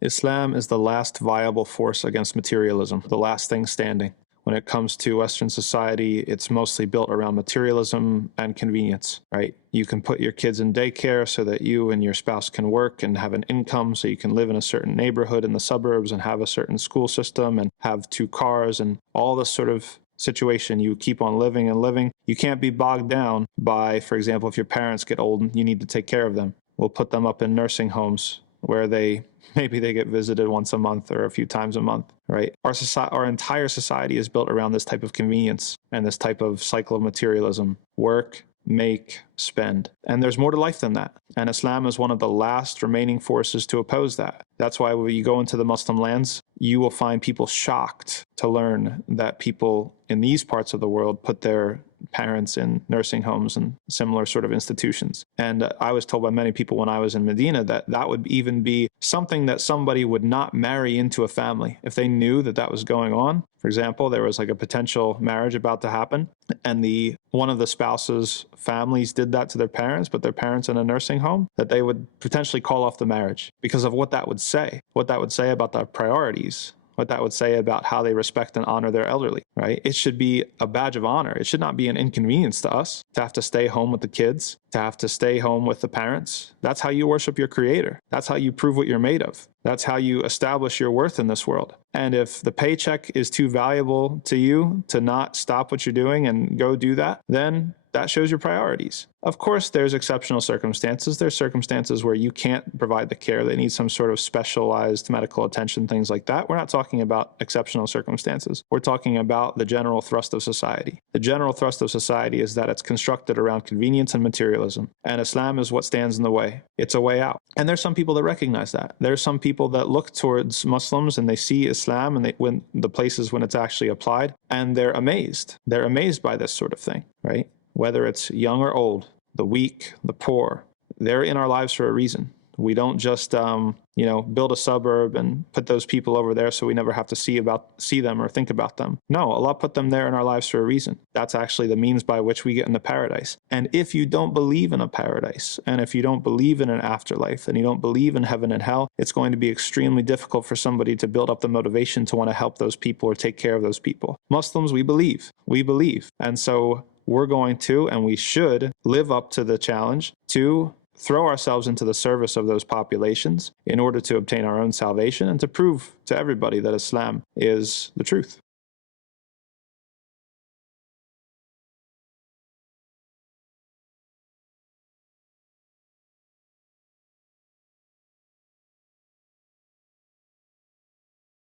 Islam is the last viable force against materialism, the last thing standing. When it comes to Western society, it's mostly built around materialism and convenience, right? You can put your kids in daycare so that you and your spouse can work and have an income, so you can live in a certain neighborhood in the suburbs and have a certain school system and have 2 cars and all this sort of situation. You keep on living and living. You can't be bogged down by, for example, if your parents get old and you need to take care of them. We'll put them up in nursing homes where maybe they get visited once a month or a few times a month, right? Our entire society is built around this type of convenience and this type of cycle of materialism. Work, make, spend. And there's more to life than that. And Islam is one of the last remaining forces to oppose that. That's why when you go into the Muslim lands, you will find people shocked to learn that people in these parts of the world put their parents in nursing homes and similar sort of institutions. And I was told by many people when I was in Medina that that would even be something that somebody would not marry into a family if they knew that that was going on. For example, there was like a potential marriage about to happen, and one of the spouse's families did that to their parents, but their parents in a nursing home, that they would potentially call off the marriage because of what that would say about their priorities, what that would say about how they respect and honor their elderly, right? It should be a badge of honor. It should not be an inconvenience to us to have to stay home with the kids, to have to stay home with the parents. That's how you worship your creator. That's how you prove what you're made of. That's how you establish your worth in this world. And if the paycheck is too valuable to you to not stop what you're doing and go do that, then that shows your priorities. Of course, there's exceptional circumstances. There's circumstances where you can't provide the care. They need some sort of specialized medical attention, things like that. We're not talking about exceptional circumstances. We're talking about the general thrust of society. The general thrust of society is that it's constructed around convenience and materialism. And Islam is what stands in the way. It's a way out. And there's some people that recognize that. There's some people that look towards Muslims and they see Islam and when the places when it's actually applied, and they're amazed. They're amazed by this sort of thing, right? Whether it's young or old, the weak, the poor, they're in our lives for a reason. We don't just, build a suburb and put those people over there so we never have to see them or think about them. No, Allah put them there in our lives for a reason. That's actually the means by which we get into paradise. And if you don't believe in a paradise, and if you don't believe in an afterlife, and you don't believe in heaven and hell, it's going to be extremely difficult for somebody to build up the motivation to want to help those people or take care of those people. Muslims, we believe. And so we're going to, and we should, live up to the challenge to throw ourselves into the service of those populations in order to obtain our own salvation and to prove to everybody that Islam is the truth.